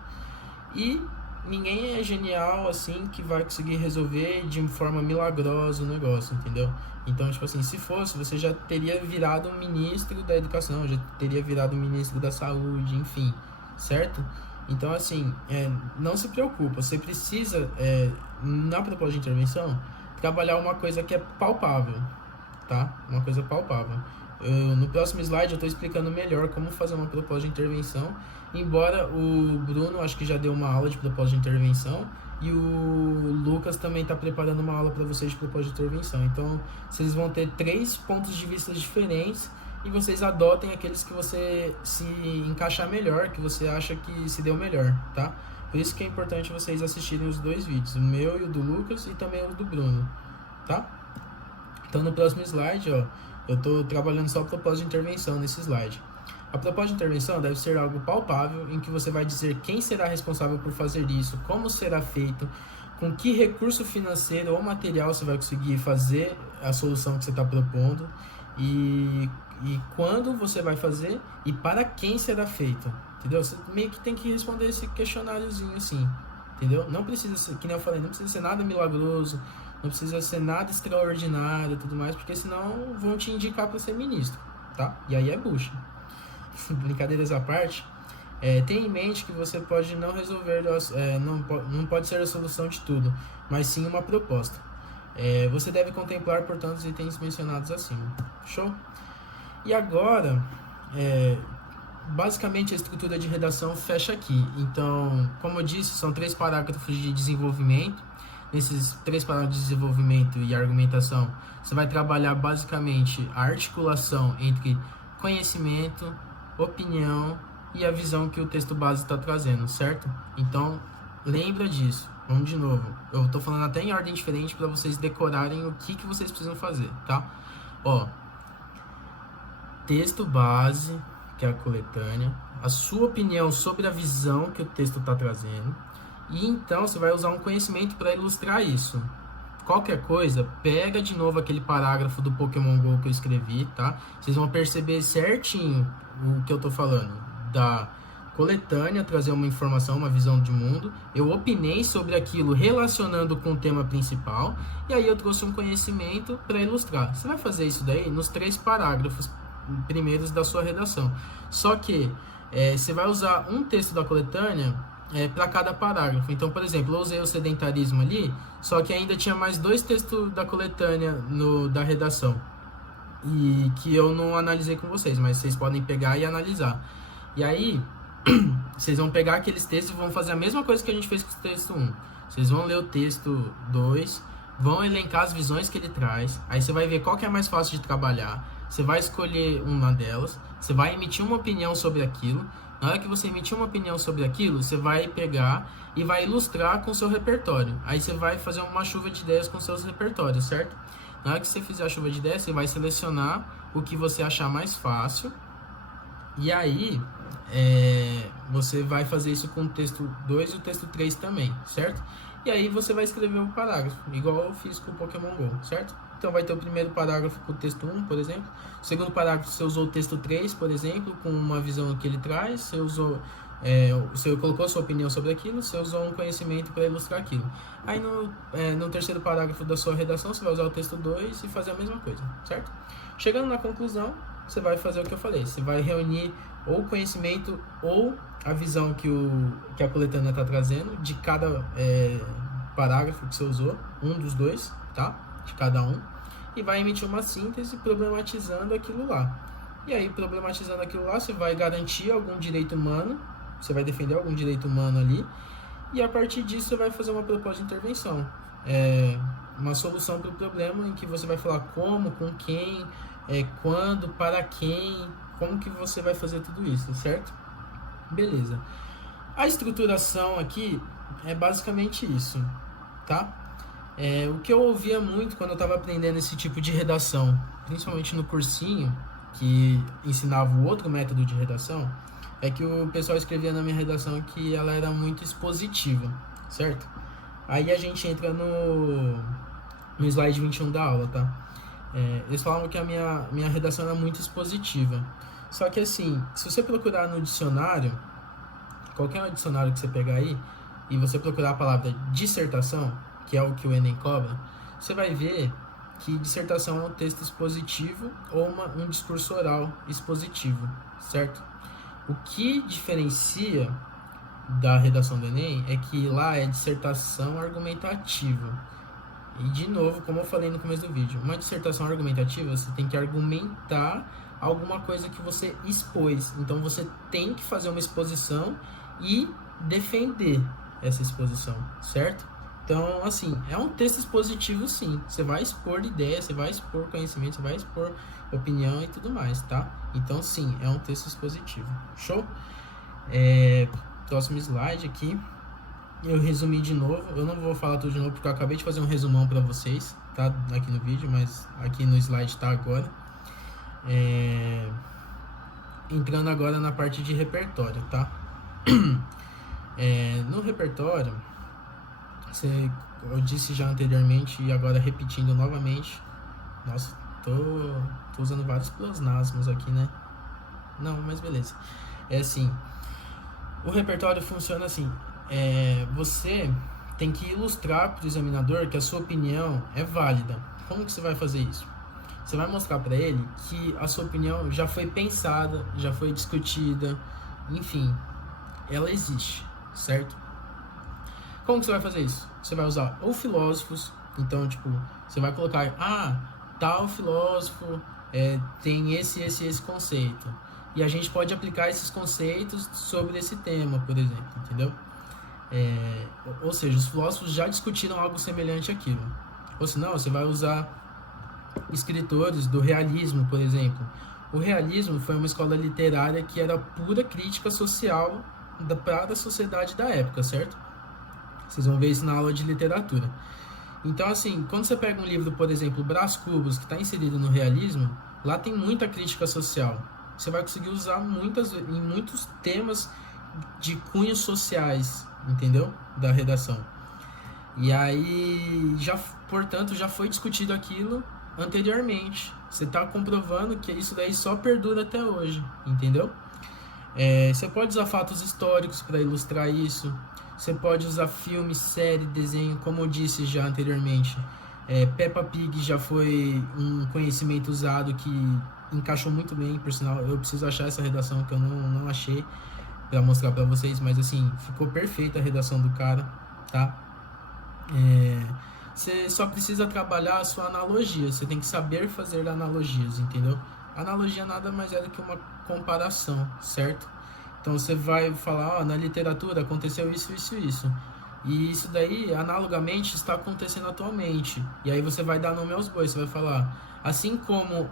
E ninguém é genial assim que vai conseguir resolver de forma milagrosa o negócio, entendeu? Então, tipo assim, se fosse, você já teria virado um ministro da educação, já teria virado um ministro da saúde, enfim, certo? Então, assim, não se preocupa, você precisa, na proposta de intervenção, trabalhar uma coisa que é palpável, tá? Uma coisa palpável. No próximo slide eu estou explicando melhor como fazer uma proposta de intervenção, embora o Bruno acho que já deu uma aula de proposta de intervenção e o Lucas também está preparando uma aula para vocês de proposta de intervenção. Então, vocês vão ter 3 pontos de vista diferentes e vocês adotem aqueles que você se encaixar melhor, que você acha que se deu melhor, tá? Por isso que é importante vocês assistirem os 2 vídeos, o meu e o do Lucas e também o do Bruno, tá? Então, no próximo slide, ó, eu estou trabalhando só a proposta de intervenção nesse slide. A proposta de intervenção deve ser algo palpável, em que você vai dizer quem será responsável por fazer isso, como será feito, com que recurso financeiro ou material você vai conseguir fazer a solução que você está propondo, e quando você vai fazer e para quem será feito, entendeu? Você meio que tem que responder esse questionáriozinho assim, entendeu? Não precisa ser, que nem eu falei, não precisa ser nada milagroso, não precisa ser nada extraordinário e tudo mais, porque senão vão te indicar para ser ministro, tá? E aí é bucha. Brincadeiras à parte, tenha em mente que você pode não resolver, não pode ser a solução de tudo, mas sim uma proposta. Você deve contemplar, portanto, os itens mencionados acima. Show? E agora, basicamente a estrutura de redação fecha aqui. Então, como eu disse, são 3 parágrafos de desenvolvimento. Nesses 3 parágrafos de desenvolvimento e argumentação, você vai trabalhar basicamente a articulação entre conhecimento, opinião e a visão que o texto base está trazendo, certo? Então, lembra disso. Vamos de novo. Eu estou falando até em ordem diferente para vocês decorarem o que vocês precisam fazer, tá? Ó, texto base, que é a coletânea, a sua opinião sobre a visão que o texto está trazendo, e então você vai usar um conhecimento para ilustrar isso. Qualquer coisa, pega de novo aquele parágrafo do Pokémon GO que eu escrevi, tá? Vocês vão perceber certinho o que eu tô falando. Da coletânea, trazer uma informação, uma visão de mundo. Eu opinei sobre aquilo relacionando com o tema principal. E aí eu trouxe um conhecimento para ilustrar. Você vai fazer isso daí nos 3 parágrafos primeiros da sua redação. Só que você vai usar um texto da coletânea para cada parágrafo. Então, por exemplo, eu usei o sedentarismo ali, só que ainda tinha mais 2 textos da coletânea da redação, e que eu não analisei com vocês, mas vocês podem pegar e analisar. E aí, vocês vão pegar aqueles textos e vão fazer a mesma coisa que a gente fez com o texto 1. Vocês vão ler o texto 2, vão elencar as visões que ele traz, aí você vai ver qual que é mais fácil de trabalhar, você vai escolher uma delas, você vai emitir uma opinião sobre aquilo. Na hora que você emitir uma opinião sobre aquilo, você vai pegar e vai ilustrar com o seu repertório. Aí você vai fazer uma chuva de ideias com seus repertórios, certo? Na hora que você fizer a chuva de ideias, você vai selecionar o que você achar mais fácil. E aí, você vai fazer isso com o texto 2 e o texto 3 também, certo? E aí você vai escrever um parágrafo, igual eu fiz com o Pokémon GO, certo? Então vai ter o primeiro parágrafo com o texto 1, por exemplo. O segundo parágrafo você usou o texto 3, por exemplo, com uma visão que ele traz. Você usou, você colocou a sua opinião sobre aquilo, você usou um conhecimento para ilustrar aquilo. Aí no terceiro parágrafo da sua redação, você vai usar o texto 2 e fazer a mesma coisa, certo? Chegando na conclusão, você vai fazer o que eu falei. Você vai reunir ou o conhecimento ou a visão que a coletânea está trazendo de cada parágrafo que você usou, um dos 2, tá? De cada um, e vai emitir uma síntese problematizando aquilo lá. E aí, problematizando aquilo lá, você vai garantir algum direito humano, você vai defender algum direito humano ali, e a partir disso você vai fazer uma proposta de intervenção. Uma solução para o problema em que você vai falar como, com quem, quando, para quem, como que você vai fazer tudo isso, certo? Beleza. A estruturação aqui é basicamente isso, tá? O que eu ouvia muito quando eu estava aprendendo esse tipo de redação, principalmente no cursinho, que ensinava o outro método de redação, é que o pessoal escrevia na minha redação que ela era muito expositiva, certo? Aí a gente entra no slide 21 da aula, tá? Eles falavam que a minha redação era muito expositiva. Só que assim, se você procurar no dicionário, qualquer dicionário que você pegar aí, e você procurar a palavra dissertação, que é o que o Enem cobra, você vai ver que dissertação é um texto expositivo ou um discurso oral expositivo, certo? O que diferencia da redação do Enem é que lá é dissertação argumentativa. E de novo, como eu falei no começo do vídeo, uma dissertação argumentativa, você tem que argumentar alguma coisa que você expôs. Então você tem que fazer uma exposição e defender essa exposição, certo? Então, assim, é um texto expositivo, sim. Você vai expor ideias, você vai expor conhecimento, você vai expor opinião e tudo mais, tá? Então, sim, é um texto expositivo. Show? Próximo slide aqui. Eu resumi de novo. Eu não vou falar tudo de novo porque eu acabei de fazer um resumão para vocês, tá? Aqui no vídeo, mas aqui no slide tá agora. Entrando agora na parte de repertório, tá? No repertório, eu disse já anteriormente e agora repetindo novamente. Nossa, tô usando vários pleonasmos aqui, né? Não, mas beleza. É assim, o repertório funciona assim. Você tem que ilustrar para o examinador que a sua opinião é válida. Como que você vai fazer isso? Você vai mostrar para ele que a sua opinião já foi pensada, já foi discutida, enfim, ela existe, certo? Como que você vai fazer isso? Você vai usar ou filósofos, então, tipo, você vai colocar, tal filósofo tem esse conceito. E a gente pode aplicar esses conceitos sobre esse tema, por exemplo, entendeu? Ou seja, os filósofos já discutiram algo semelhante àquilo. Ou senão, você vai usar escritores do realismo, por exemplo. O realismo foi uma escola literária que era pura crítica social para a sociedade da época, certo? Vocês vão ver isso na aula de literatura. Então, assim, quando você pega um livro, por exemplo, Brás Cubos, que está inserido no realismo, lá tem muita crítica social. Você vai conseguir usar em muitos temas de cunhos sociais, entendeu? Da redação. E aí, portanto, já foi discutido aquilo anteriormente. Você está comprovando que isso daí só perdura até hoje, entendeu? Você pode usar fatos históricos para ilustrar isso. Você pode usar filme, série, desenho, como eu disse já anteriormente. Peppa Pig já foi um conhecimento usado que encaixou muito bem, por sinal. Eu preciso achar essa redação que eu não achei para mostrar para vocês, mas assim, ficou perfeita a redação do cara, tá? Você só precisa trabalhar a sua analogia, você tem que saber fazer analogias, entendeu? Analogia nada mais é do que uma comparação, certo? Então você vai falar, na literatura aconteceu isso. E isso daí, analogamente, está acontecendo atualmente. E aí você vai dar nome aos bois, você vai falar, assim como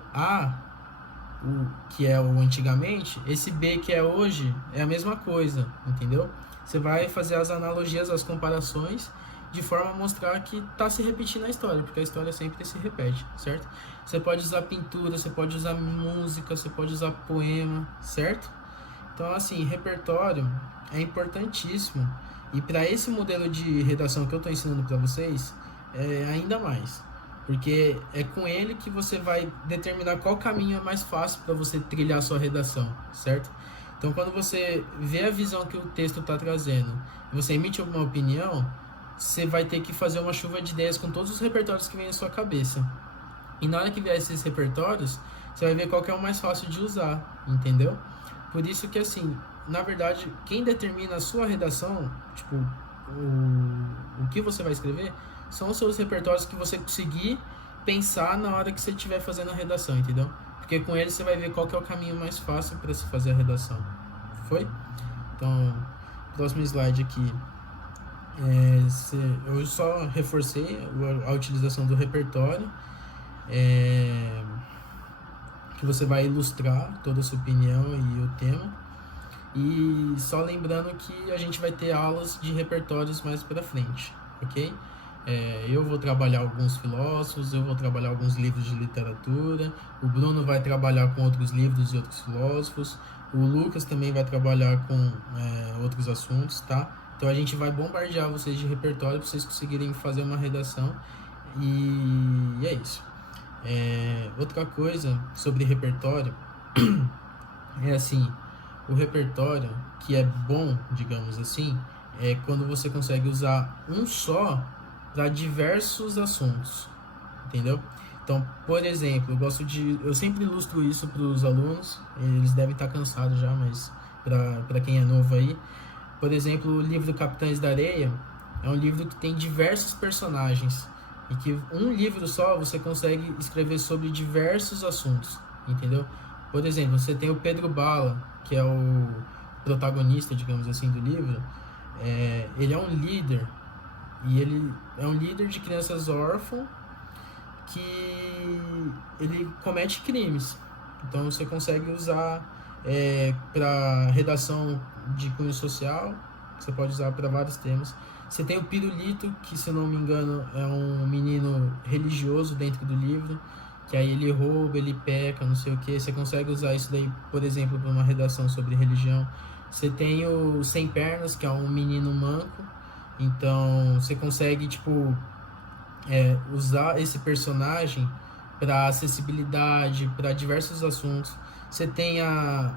o que é o antigamente, esse B que é hoje é a mesma coisa, entendeu? Você vai fazer as analogias, as comparações, de forma a mostrar que está se repetindo a história, porque a história sempre se repete, certo? Você pode usar pintura, você pode usar música, você pode usar poema, certo? Então, assim, repertório é importantíssimo. E para esse modelo de redação que eu estou ensinando para vocês, ainda mais. Porque é com ele que você vai determinar qual caminho é mais fácil para você trilhar a sua redação, certo? Então, quando você vê a visão que o texto está trazendo, você emite alguma opinião, você vai ter que fazer uma chuva de ideias com todos os repertórios que vem na sua cabeça. E na hora que vier esses repertórios, você vai ver qual que é o mais fácil de usar, entendeu? Por isso que, assim, na verdade, quem determina a sua redação, tipo, o que você vai escrever, são os seus repertórios que você conseguir pensar na hora que você estiver fazendo a redação, entendeu? Porque com eles você vai ver qual que é o caminho mais fácil para se fazer a redação. Foi? Então, próximo slide aqui. Eu só reforcei a utilização do repertório, que você vai ilustrar toda a sua opinião e o tema. E só lembrando que a gente vai ter aulas de repertórios mais para frente, ok? Eu vou trabalhar alguns filósofos, eu vou trabalhar alguns livros de literatura, o Bruno vai trabalhar com outros livros e outros filósofos, o Lucas também vai trabalhar com outros assuntos, tá? Então a gente vai bombardear vocês de repertório para vocês conseguirem fazer uma redação, e é isso. Outra coisa sobre repertório é assim, o repertório que é bom, digamos assim, é quando você consegue usar um só para diversos assuntos, entendeu? Então, por exemplo, eu sempre ilustro isso para os alunos, eles devem estar cansados já, mas para quem é novo aí, por exemplo, o livro Capitães da Areia é um livro que tem diversos personagens e que um livro só você consegue escrever sobre diversos assuntos, entendeu? Por exemplo, você tem o Pedro Bala, que é o protagonista, digamos assim, do livro. Ele é um líder, e ele é um líder de crianças órfãs que ele comete crimes. Então você consegue usar para redação de cunho social, você pode usar para vários temas. Você tem o Pirulito, que se não me engano é um menino religioso dentro do livro, que aí ele rouba, ele peca, não sei o que. Você consegue usar isso daí, por exemplo, para uma redação sobre religião. Você tem o Sem Pernas, que é um menino manco, então você consegue usar esse personagem para acessibilidade, para diversos assuntos. Você tem a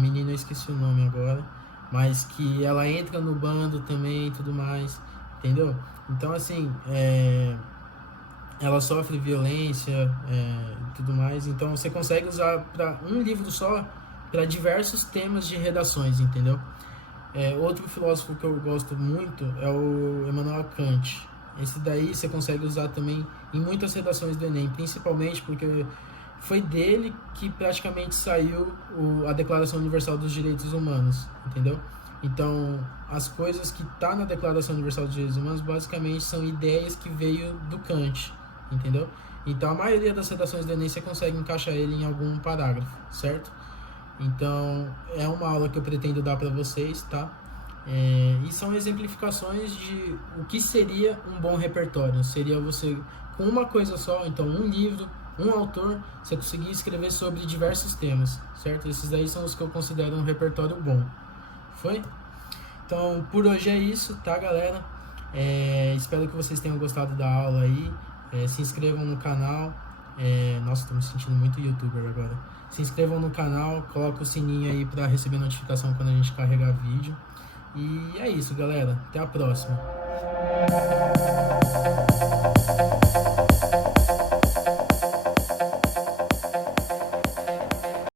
menina, eu esqueci o nome agora, mas que ela entra no bando também e tudo mais, entendeu? Então, assim, ela sofre violência e tudo mais. Então, você consegue usar para um livro só para diversos temas de redações, entendeu? Outro filósofo que eu gosto muito é o Immanuel Kant. Esse daí você consegue usar também em muitas redações do Enem, principalmente porque foi dele que praticamente saiu a Declaração Universal dos Direitos Humanos, entendeu? Então, as coisas que tá na Declaração Universal dos Direitos Humanos basicamente são ideias que veio do Kant, entendeu? Então, a maioria das redações do Enem você consegue encaixar ele em algum parágrafo, certo? Então, é uma aula que eu pretendo dar para vocês, tá? E são exemplificações de o que seria um bom repertório. Seria você, com uma coisa só, então um livro, um autor, você conseguir escrever sobre diversos temas, certo? Esses aí são os que eu considero um repertório bom. Foi? Então, por hoje é isso, tá, galera? Espero que vocês tenham gostado da aula aí. Se inscrevam no canal. Nossa, tô me sentindo muito youtuber agora. Se inscrevam no canal, coloca o sininho aí para receber notificação quando a gente carregar vídeo. E é isso, galera. Até a próxima.